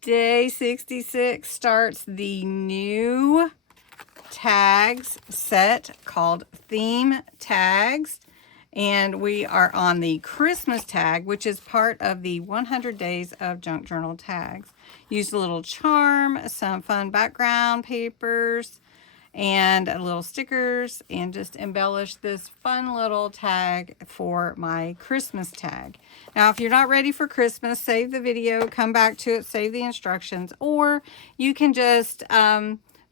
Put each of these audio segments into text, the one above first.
Day 66 starts the new tags set called theme tags. And we are on the Christmas tag, which is part of the 100 Days of Junk Journal tags. Use a little charm, some fun background papers, and little stickers, and just embellish this fun little tag for my Christmas tag. Now, if you're not ready for Christmas, save the video, come back to it, save the instructions, or you can just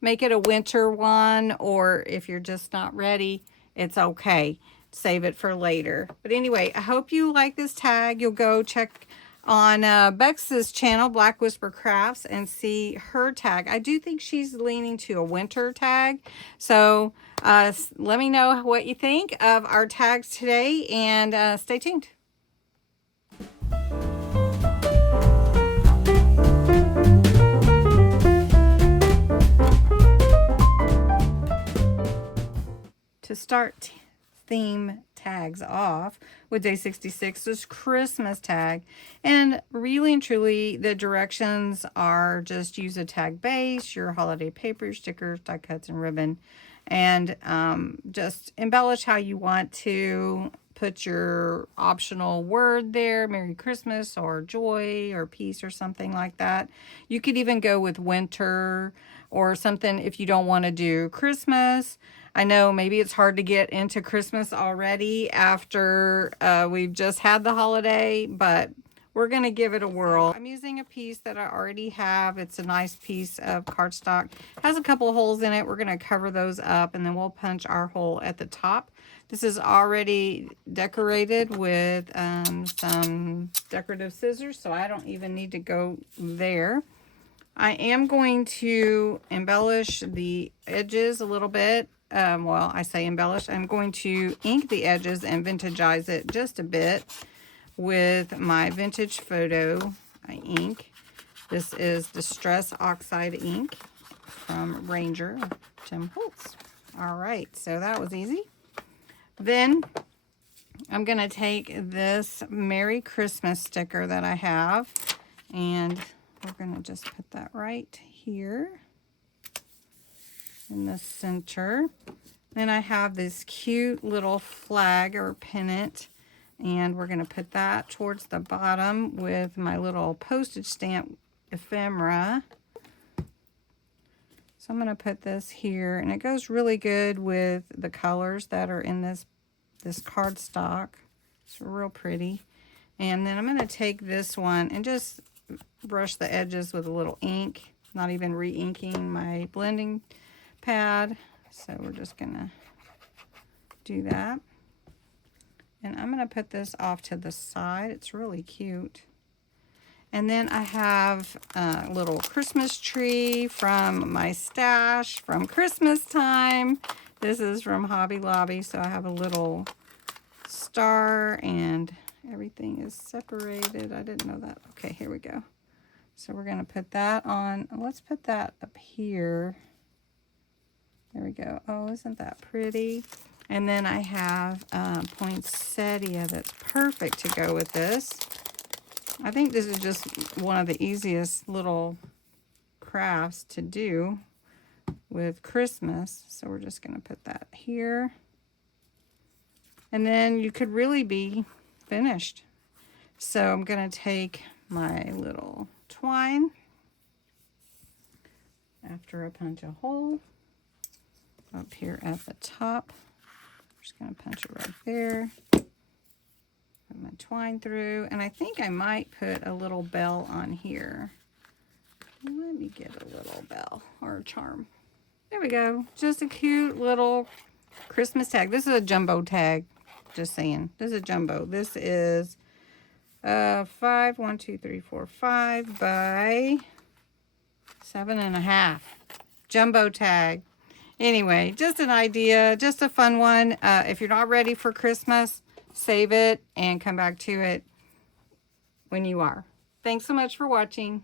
make it a winter one, or if you're just not ready, it's okay. Save it for later. But anyway, I hope you like this tag. You'll go check on Bexx's channel, Black Whisper Crafts, and see her tag. I do think she's leaning to a winter tag. So let me know what you think of our tags today, and stay tuned. To start theme tags off with day 66 is Christmas tag, and really and truly the directions are just use a tag base, your holiday paper, stickers, die cuts, and ribbon, and just embellish how you want to. Put your optional word there, Merry Christmas or joy or peace or something like that. You could even go with winter or something if you don't want to do Christmas. I know maybe it's hard to get into Christmas already after we've just had the holiday, but we're going to give it a whirl. I'm using a piece that I already have. It's a nice piece of cardstock. It has a couple of holes in it. We're going to cover those up, and then we'll punch our hole at the top. This is already decorated with some decorative scissors, so I don't even need to go there. I am going to embellish the edges a little bit. Well, I say embellish. I'm going to ink the edges and vintagize it just a bit with my vintage photo ink. This is Distress Oxide ink from Ranger, Tim Holtz. All right, so that was easy. Then I'm going to take this Merry Christmas sticker that I have, and we're going to just put that right here in the center. Then I have this cute little flag or pennant, and we're going to put that towards the bottom with my little postage stamp ephemera. So I'm going to put this here, and it goes really good with the colors that are in this cardstock. It's real pretty. And then I'm going to take this one and just brush the edges with a little ink, not even re-inking my blending pad. So we're just going to do that. And I'm going to put this off to the side. It's really cute. And then I have a little Christmas tree from my stash from Christmas time. This is from Hobby Lobby. So I have a little star and everything is separated. I didn't know that. Okay, here we go. So we're going to put that on. Let's put that up here. There we go. Oh, isn't that pretty? And then I have poinsettia that's perfect to go with this. I think this is just one of the easiest little crafts to do with Christmas. So we're just going to put that here. And then you could really be finished. So I'm going to take my little twine after I punch a hole up here at the top. I'm just going to punch it right there. Put my twine through, and I think I might put a little bell on here. Let me get a little bell or a charm. There we go. Just a cute little Christmas tag. This is a jumbo tag. Just saying. This is a jumbo. This is 5 by 7.5. Jumbo tag. Anyway, just an idea, just a fun one. If you're not ready for Christmas, save it and come back to it when you are. Thanks so much for watching.